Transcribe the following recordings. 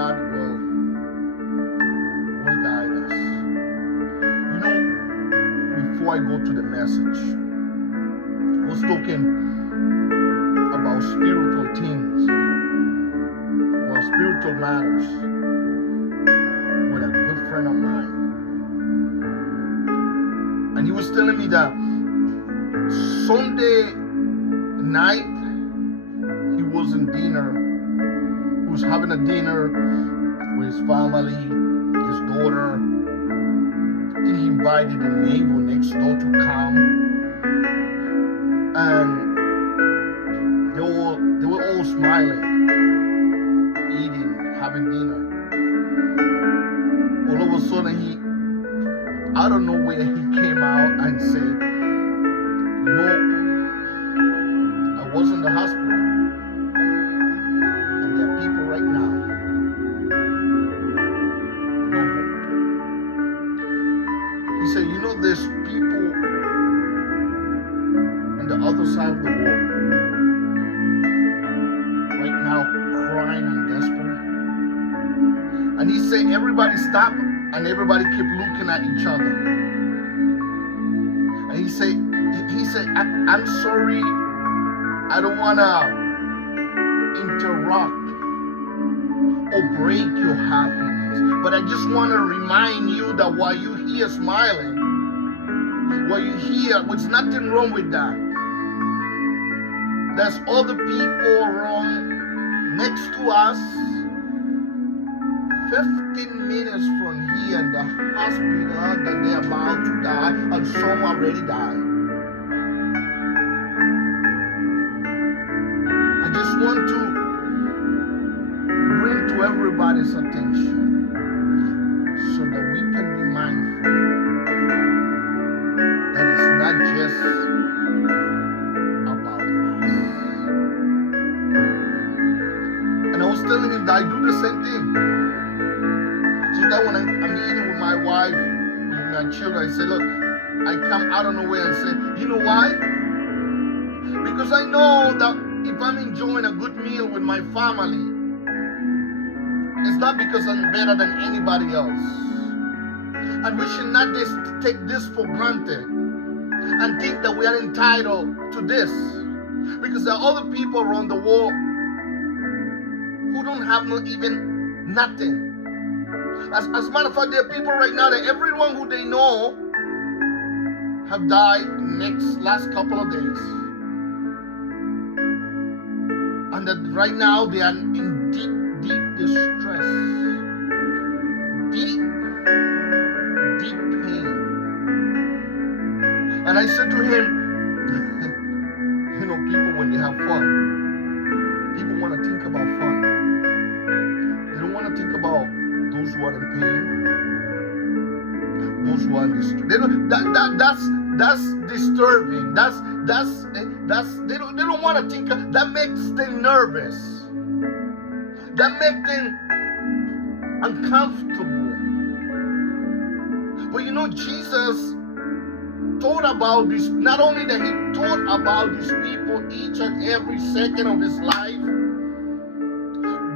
God will guide us. You know, before I go to the message, I was talking about spiritual things or spiritual matters with a good friend of mine. And he was telling me that Sunday night he was in dinner. He was having a dinner with his family, his daughter. I think he invited the neighbor next door to come. And they were all smiling, eating, having dinner. All of a sudden I don't know where he came out and said, you know, I was in the hospital and there are people right now with no hope. He said, you know, there's people on the other side of the world right now crying and desperate. And he said everybody stopped and everybody kept looking at each other. And he said, I'm sorry, I don't want to interrupt or break your happiness, but I just want to remind you that while you're here smiling, while you're here, there's nothing wrong with that. There's other people wrong next to us, 15 minutes from here in the hospital that they're about to die, and some already died. I just want to bring to everybody's attention so that we can be mindful that it's not just about us. And I was telling him that I do the same thing. So that when I'm eating with my wife, with my children, I say, look, I come out of nowhere and say, you know why? Because I know that if I'm enjoying a good meal with my family, it's not because I'm better than anybody else. And we should not just take this for granted and think that we are entitled to this. Because there are other people around the world who don't have even nothing. As a matter of fact, there are people right now that everyone who they know have died last couple of days. And that right now they are in deep distress. Deep pain. And I said to him, you know, people when they have fun, people want to think about fun. They don't want to think about those who are in pain, those who are in distress. That's disturbing. They don't want to think. That makes them nervous. That makes them uncomfortable. But you know, Jesus thought about this. Not only that he thought about these people each and every second of his life,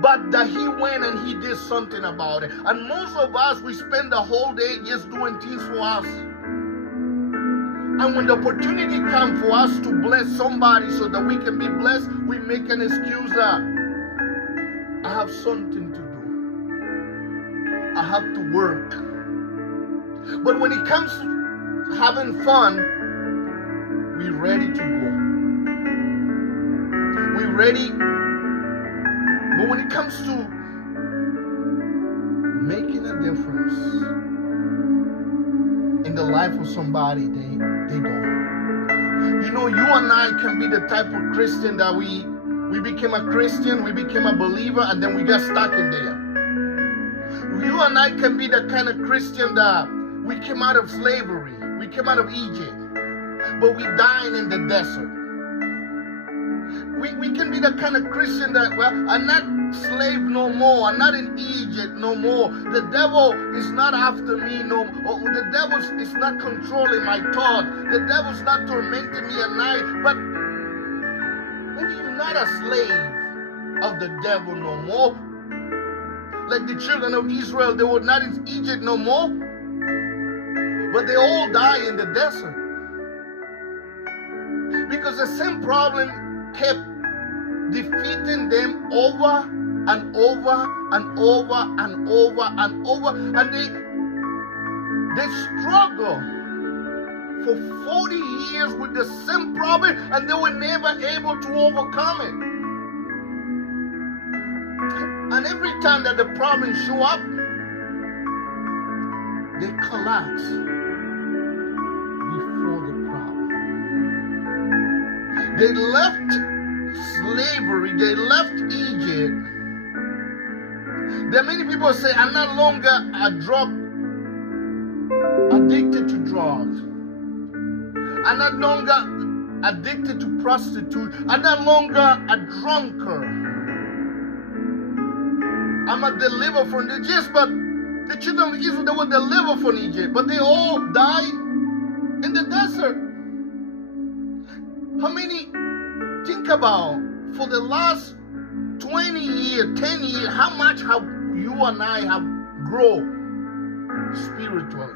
but that he went and he did something about it. And most of us, we spend the whole day just doing things for us. And when the opportunity comes for us to bless somebody so that we can be blessed, we make an excuse that I have something to do. I have to work. But when it comes to having fun, we're ready to go. We're ready. But when it comes to making a difference in the life of somebody, they don't. You know, you and I can be the type of Christian that we became a Christian, we became a believer, and then we got stuck in there. You and I can be the kind of Christian that we came out of slavery, we came out of Egypt, but we dying in the desert. We can be the kind of Christian that, well, I'm not slave no more. I'm not in Egypt no more. The devil is not after me no more. The devil is not controlling my thought. The devil's not tormenting me at night. But maybe you're not a slave of the devil no more. like the children of Israel. They were not in Egypt no more, but they all die in the desert. Because the same problem kept defeating them over and over and over and over and over. And they struggled for 40 years with the same problem, and they were never able to overcome it. And every time that the problem show up, they collapse before the problem. They left slavery, they left Egypt. There are many people say, I'm no longer addicted to drugs. I'm no longer addicted to prostitution. I'm no longer a drunkard. I'm a deliverer from Egypt. Yes, but the children of Israel, they were delivered from Egypt, but they all died in the desert. How many? Think about, for the last 20 years, 10 years, how much have you and I have grown spiritually?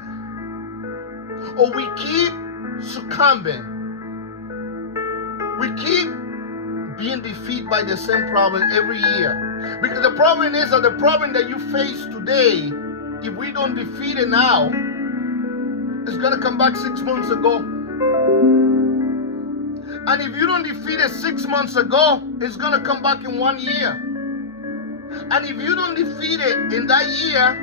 Or we keep succumbing. We keep being defeated by the same problem every year. Because the problem is that the problem that you face today, if we don't defeat it now, it's going to come back 6 months ago. And if you don't defeat it 6 months ago, it's going to come back in 1 year. And if you don't defeat it in that year,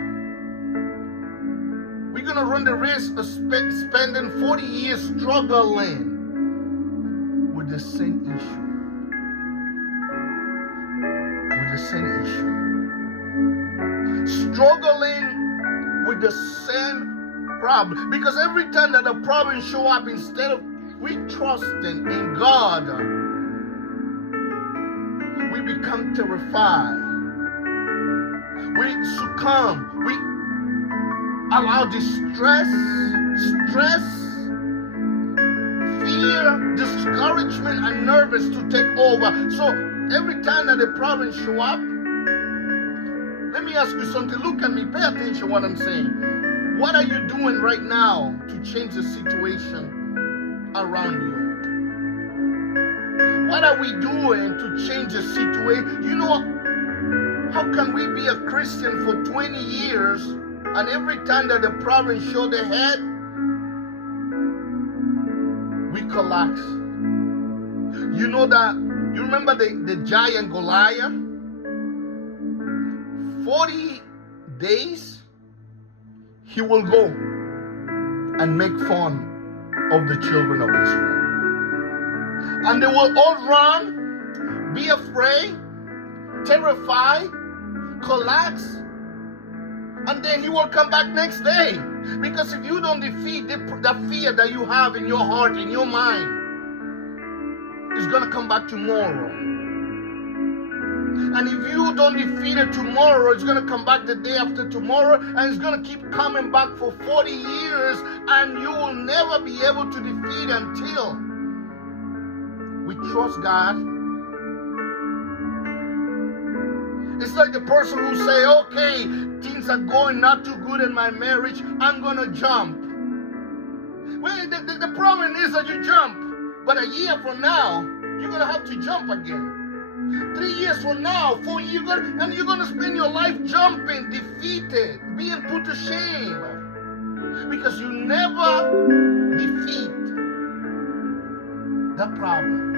we're going to run the risk of spending 40 years struggling with the same issue. With the same issue. Struggling with the same problem. Because every time that the problem show up, instead of we trusting in God, we become terrified. We succumb. We allow distress, stress, fear, discouragement, and nervous to take over. So every time that the problem show up, let me ask you something. Look at me. Pay attention to what I'm saying. What are you doing right now to change the situation around you? What are we doing to change the situation? You know, how can we be a Christian for 20 years and every time that the problem shows their head, we collapse? You know that, you remember the giant Goliath? 40 days, he will go and make fun of the children of Israel. And they will all run, be afraid, terrified, collapse, and then he will come back next day. Because if you don't defeat the fear that you have in your heart, in your mind, it's going to come back tomorrow. And if you don't defeat it tomorrow, it's going to come back the day after tomorrow, and it's going to keep coming back for 40 years, and you will never be able to defeat it until we trust God. It's like the person who say, okay, things are going not too good in my marriage, I'm going to jump. Well, the problem is that you jump, but a year from now, you're going to have to jump again. 3 years from now, 4 years, and you're going to spend your life jumping, defeated, being put to shame. Because you never defeat the problem.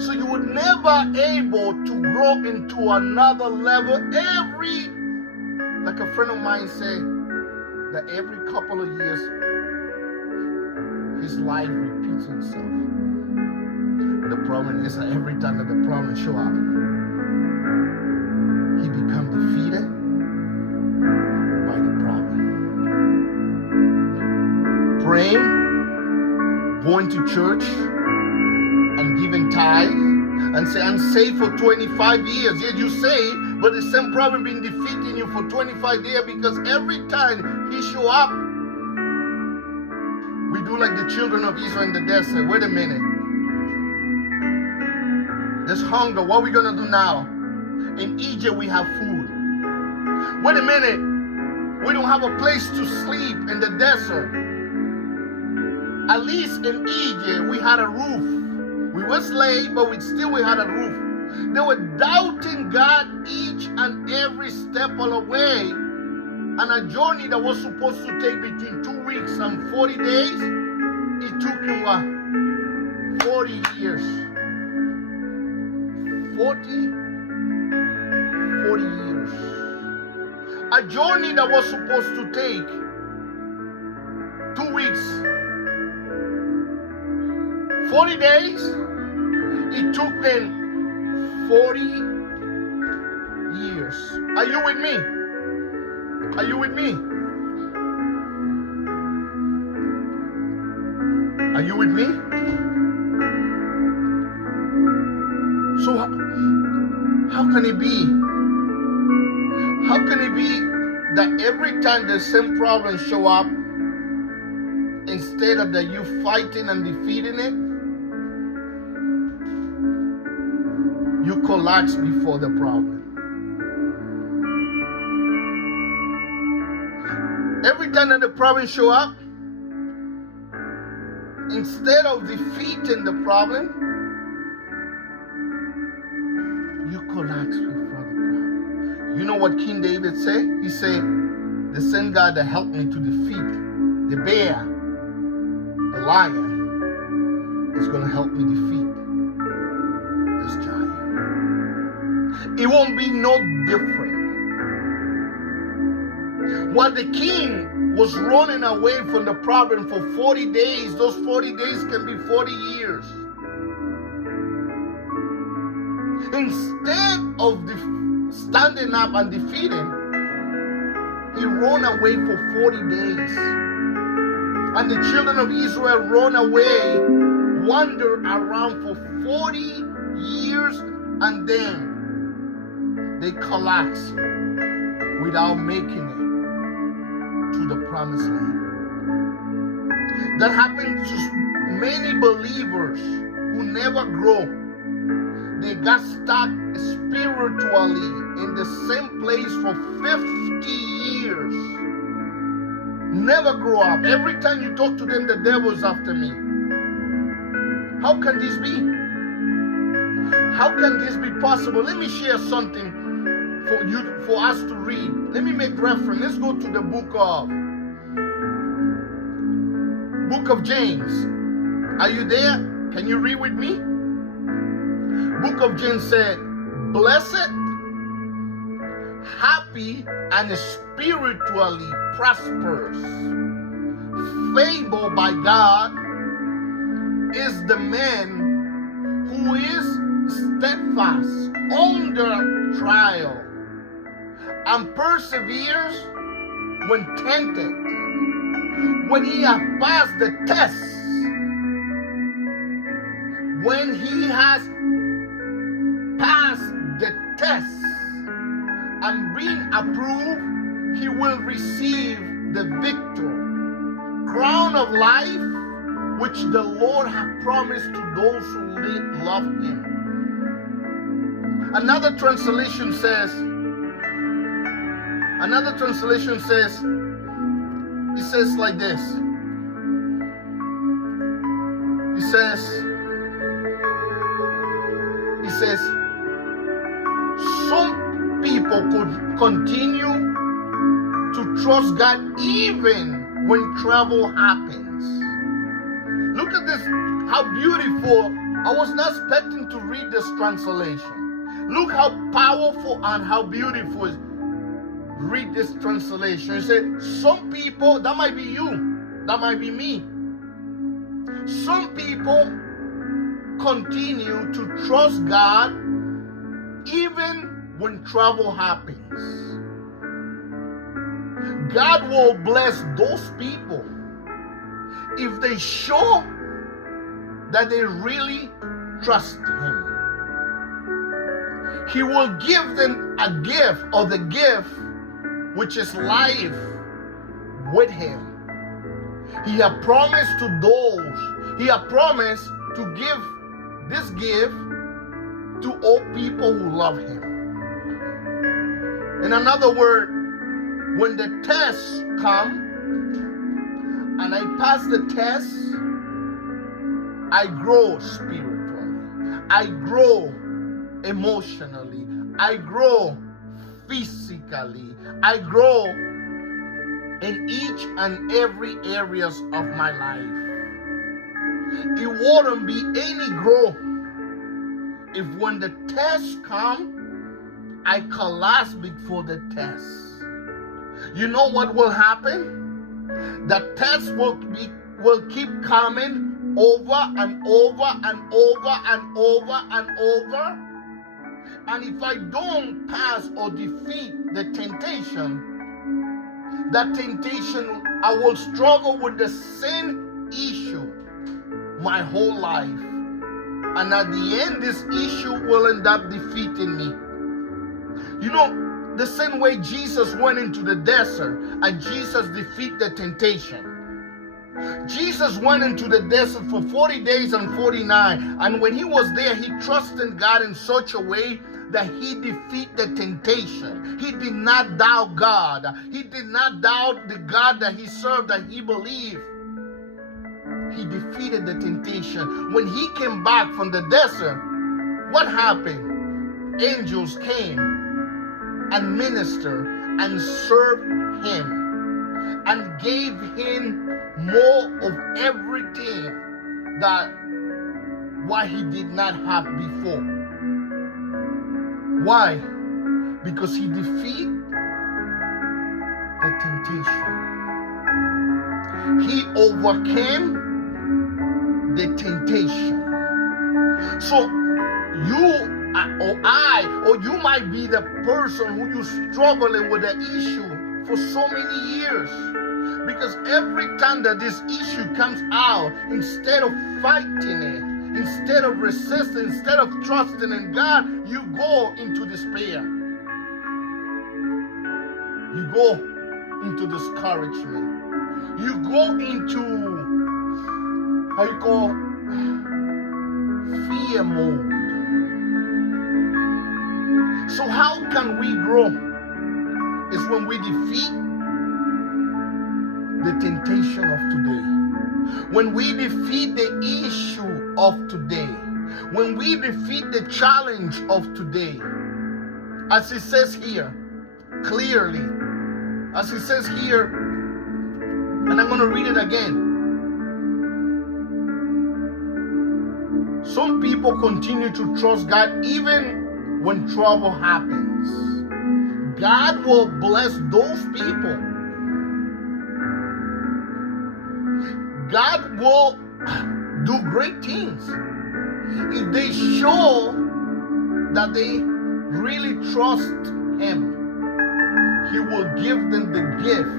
So you were never able to grow into another level. Like a friend of mine said, that every couple of years, his life repeats itself. The problem is that every time that the problem show up, he becomes defeated by the problem. Praying, going to church, and giving tithe, and say, I'm saved for 25 years. Yes, you say, but the same problem been defeating you for 25 years, because every time he show up, we do like the children of Israel in the desert. Wait a minute. There's hunger. What are we going to do now? In Egypt, we have food. Wait a minute. We don't have a place to sleep in the desert. At least in Egypt, we had a roof. We were slaves, but we had a roof. They were doubting God each and every step of the way. And a journey that was supposed to take between 2 weeks and 40 days, it took him what? 40 years. 40 years. A journey that was supposed to take 2 weeks, 40 days, it took them 40 years. Are you with me? Are you with me? Are you with me? So how can it be? How can it be that every time the same problems show up, instead of that you fighting and defeating it, you collapse before the problem? Every time that the problem show up, instead of defeating the problem, you collapse before the problem. You know what King David said? He said, the same God that helped me to defeat the bear, the lion, is going to help me defeat this giant. It won't be no different. While the king was running away from the problem for 40 days, those 40 days can be 40 years. Instead of standing up and defeating, he ran away for 40 days. And the children of Israel ran away, wandered around for 40 years, and then they collapsed without making it to the promised land. That happened to many believers who never grow. They got stuck spiritually in the same place for 50 years. Never grow up. Every time you talk to them, the devil's after me. How can this be? How can this be possible? Let me share something for us to read. Let me make reference. Let's go to the book of James. Are you there? Can you read with me? Book of James said, blessed, happy, and spiritually prosperous, favored by God, is the man who is steadfast under trial and perseveres when tempted. When he has passed the test, when he has passed the test and been approved, he will receive the victory, crown of life, which the Lord has promised to those who love him. Another translation says, it says like this. It says, some people could continue to trust God even when trouble happens. Look at this, how beautiful. I was not expecting to read this translation. Look how powerful and how beautiful it is. Read this translation. It said, some people, that might be you, that might be me. Some people continue to trust God even when trouble happens. God will bless those people if they show that they really trust him. He will give them a gift, or the gift which is life with him. He has promised to those, he has promised to give this gift to all people who love him. In another word, When the tests come and I pass the test, I grow spiritually. I grow emotionally. I grow physically. I grow in each and every areas of my life. It wouldn't be any growth if when the tests come, I collapse before the test. You know what will happen? The test will keep coming over and over and over and over and over. And if I don't pass or defeat the temptation, that temptation, I will struggle with the same issue my whole life. And at the end, this issue will end up defeating me. You know, the same way Jesus went into the desert and Jesus defeated the temptation. Jesus went into the desert for 40 days and 49. And when he was there, he trusted God in such a way that he defeated the temptation. He did not doubt God. He did not doubt the God that he served, that he believed. He defeated the temptation. When he came back from the desert, what happened? Angels came and ministered and served him and gave him more of everything that what he did not have before. Why? Because he defeated the temptation. He overcame the temptation. So you or I, or you might be the person who you're struggling with the issue for so many years. Because every time that this issue comes out, instead of fighting it, instead of resisting, instead of trusting in God, you go into despair. You go into discouragement. You go into, how you call, fear mode. So how can we grow? It's when we defeat the temptation of today. When we defeat the issue of today. When we defeat the challenge of today. As it says here, clearly. As it says here, and I'm going to read it again. Some people continue to trust God even when trouble happens. God will bless those people. God will do great things if they show that they really trust Him. He will give them the gift.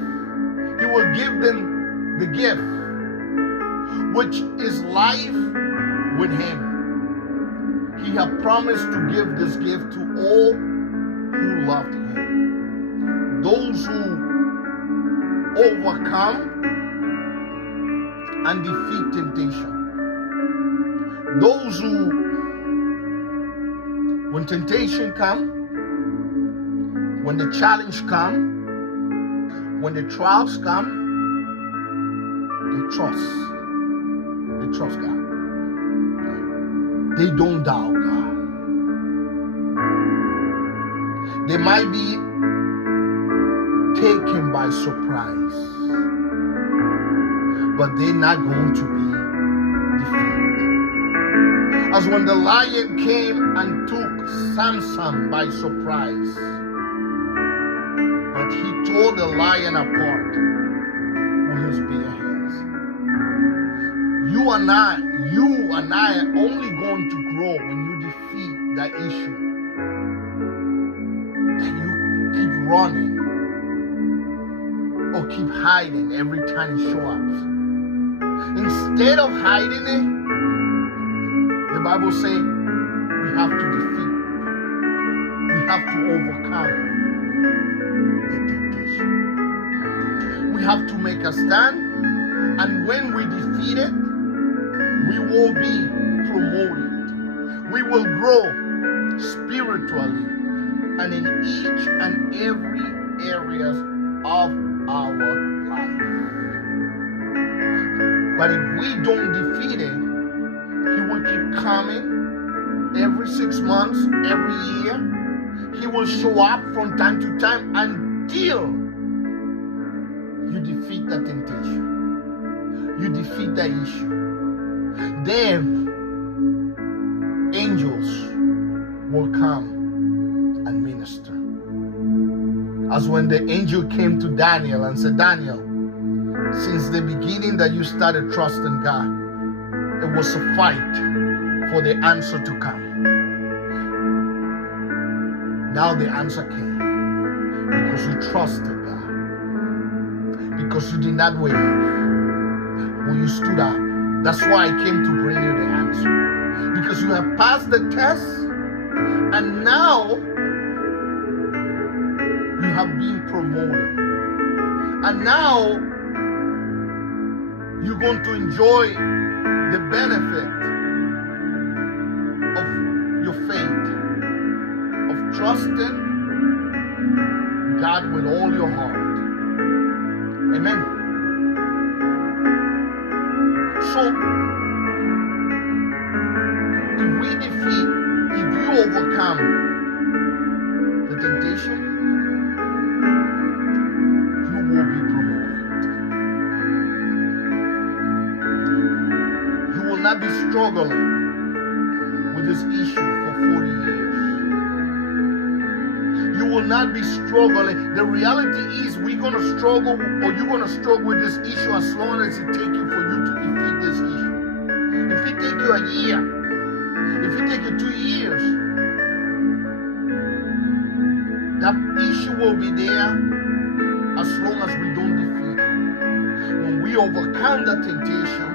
He will give them the gift, which is life with Him. He has promised to give this gift to all who loved Him. Those who overcome and defeat temptation. Those who, when temptation comes, when the challenge comes, when the trials come, they trust God. They don't doubt God. They might be taken by surprise, but they're not going to be defeated. As when the lion came and took Samson by surprise, but he tore the lion apart with his bare hands. You and I are only going to grow when you defeat that issue. That you keep running or keep hiding every time it shows up. Instead of hiding it, the Bible says we have to defeat. We have to overcome the temptation. We have to make a stand, and when we defeat it, we will be promoted. We will grow spiritually and in each and every area of our life. But if we don't defeat it, he will keep coming every 6 months, every year. He will show up from time to time until you defeat that temptation. You defeat that issue. Then angels will come and minister. As when the angel came to Daniel and said, Daniel, since the beginning that you started trusting God, it was a fight for the answer to come. Now the answer came because you trusted God, because you did not wait, but you stood up. That's why I came to bring you the answer, because you have passed the test, and now you have been promoted, and now you're going to enjoy the benefit of your faith, of trusting God with all your heart. Amen. So, if we defeat, if you overcome the temptation, you will be promoted. You will not be struggling with this issue for 40 years. You will not be struggling. The reality is we're going to struggle, or you're going to struggle with this issue as long as it takes you for you to defeat this issue. If it takes you a year, if it takes you 2 years, that issue will be there as long as we don't defeat it. When we overcome the temptation,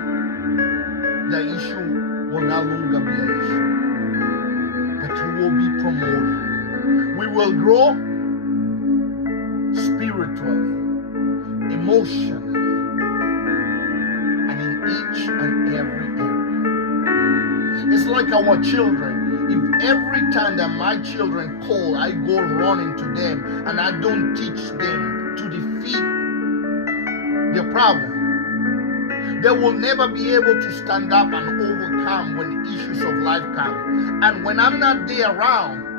the issue will no longer be an issue, but you will be promoted. We will grow spiritually, emotionally, and in each and every area. It's like our children. If every time that my children call, I go running to them and I don't teach them to defeat their problem, they will never be able to stand up and overcome when the issues of life come. And when I'm not there around,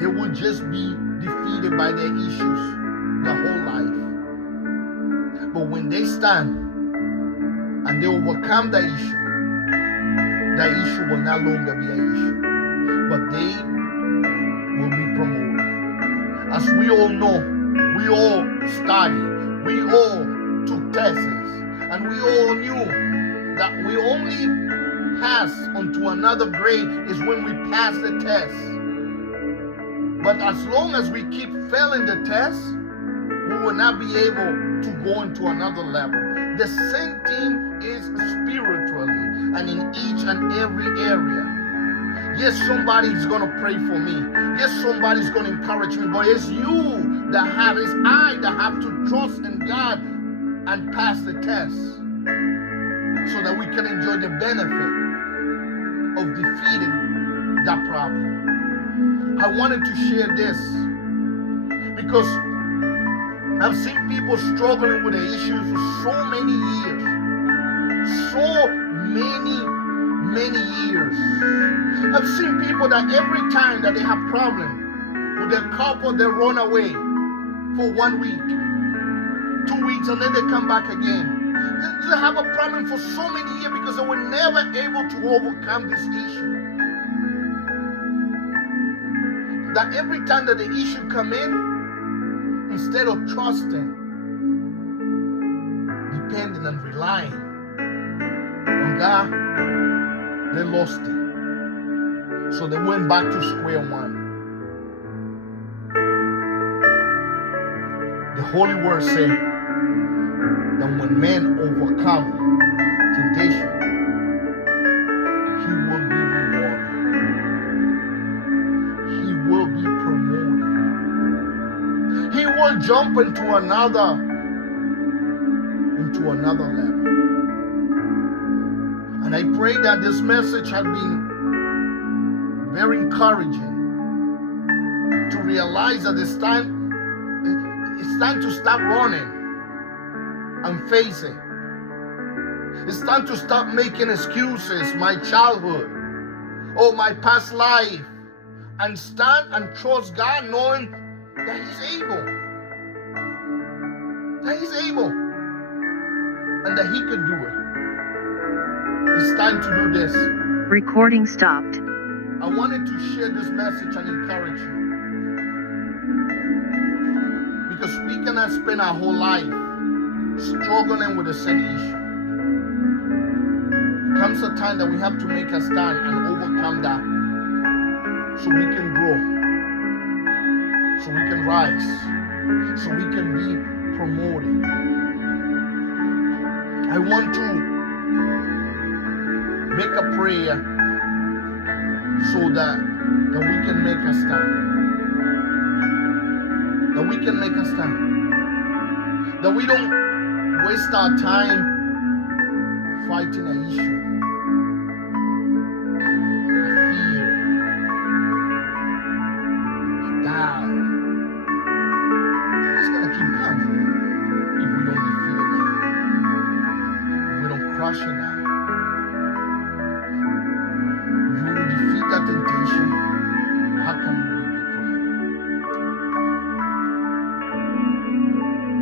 they will just be defeated by their issues their whole life. But when they stand and they overcome the issue will no longer be an issue, but they will be promoted. As we all know, we all studied, we all took tests, and we all knew that we only pass onto another grade is when we pass the test. But as long as we keep failing the test, we will not be able to go into another level. The same thing is spiritually and in each and every area. Yes, somebody's going to pray for me. Yes, somebody's going to encourage me. But it's you that have, it's I that have to trust in God and pass the test so that we can enjoy the benefit of defeating that problem. I wanted to share this because I've seen people struggling with the issues for so many years. So many years. I've seen people that every time that they have problems with their couple, they run away for 1 week, 2 weeks, and then they come back again. They have a problem for so many years because they were never able to overcome this issue. That every time that the issue come in, instead of trusting, depending and relying on God, they lost it. So they went back to square one. The Holy Word says that when men overcome temptation, he will be rewarded. He will be promoted. He will jump into another level. And I pray that this message has been very encouraging to realize that it's time It's time to stop running and face it. It's time to stop making excuses, my childhood or my past life, and stand and trust God, knowing that He's able. That He's able. And that He could do it. It's time to do this. Recording stopped. I wanted to share this message and encourage you. Because we cannot spend our whole life struggling with the same issue. There comes a time that we have to make a stand and overcome that, so we can grow, so we can rise, so we can be promoted. I want to make a prayer so that we can make a stand. That we can make a stand. That we don't waste our time fighting an issue.